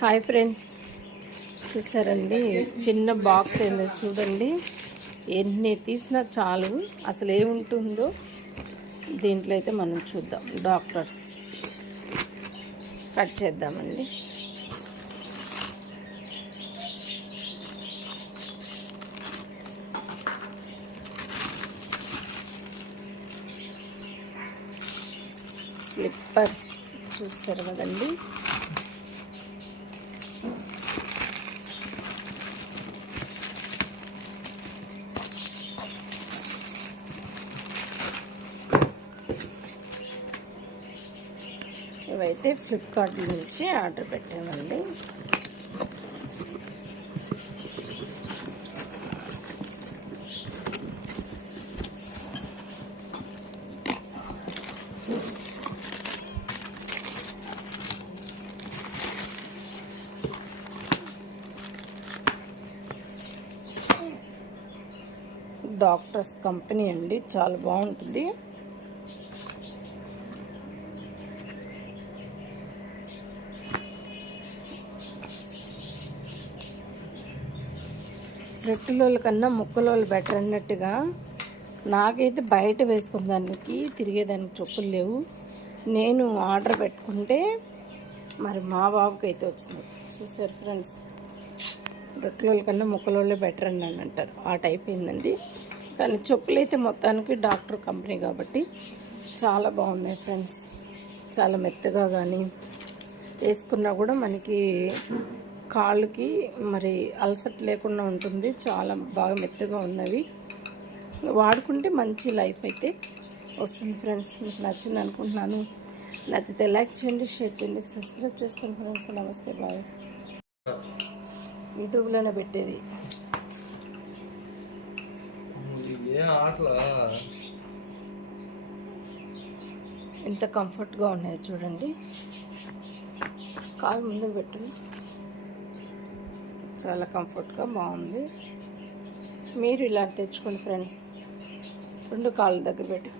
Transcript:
Hi friends, చూసారండి చిన్న box ఏందో చూడండి. ఎన్ని తీసినా చాలు, అసలు ఏముంటుందో దీంట్లో అయితే మనం చూద్దాం. డాక్టర్స్ కట్ చేద్దామండి. స్లిప్పర్స్ చూసారు కదండి. ఇవైతే ఫ్లిప్కార్ట్ నుంచి ఆర్డర్ పెట్టామండి. డాక్టర్స్ కంపెనీ అండి, చాలా బాగుంటుంది. రెట్టులోళ్ళ కన్నా ముక్కలోళ్ళు బెటర్ అన్నట్టుగా నాకైతే బయట వేసుకున్న దానికి తిరిగేదానికి చెప్పులు లేవు. నేను ఆర్డర్ పెట్టుకుంటే మరి మా బాబుకి అయితే వచ్చింది. చూసారు ఫ్రెండ్స్, రెట్టులోళ్ళ కన్నా ముక్కలోళ్ళే బెటర్ అని అంటారు, ఆ టైప్ అయిందండి. కానీ చెప్పులు అయితే మొత్తానికి డాక్టర్ కంపెనీ కాబట్టి చాలా బాగున్నాయి ఫ్రెండ్స్. చాలా మెత్తగా కానీ వేసుకున్నా కూడా మనకి కాళ్ళకి మరి అలసట లేకుండా ఉంటుంది. చాలా బాగా మెత్తగా ఉన్నవి, వాడుకుంటే మంచి లైఫ్ అయితే వస్తుంది ఫ్రెండ్స్. మీకు నచ్చింది అనుకుంటున్నాను. నచ్చితే లైక్ చేయండి, షేర్ చేయండి, సబ్స్క్రైబ్ చేసుకోండి ఫ్రెండ్స్. నమస్తే, బాయ్. యూట్యూబ్లోనే పెట్టేది. ఎంత కంఫర్ట్గా ఉన్నాయి చూడండి. కాలు ముందుకు పెట్టు, చాలా కంఫర్ట్గా బాగుంది. మీరు ఇలా తెచ్చుకోండి ఫ్రెండ్స్. రెండు కాళ్ళ దగ్గర పెట్టి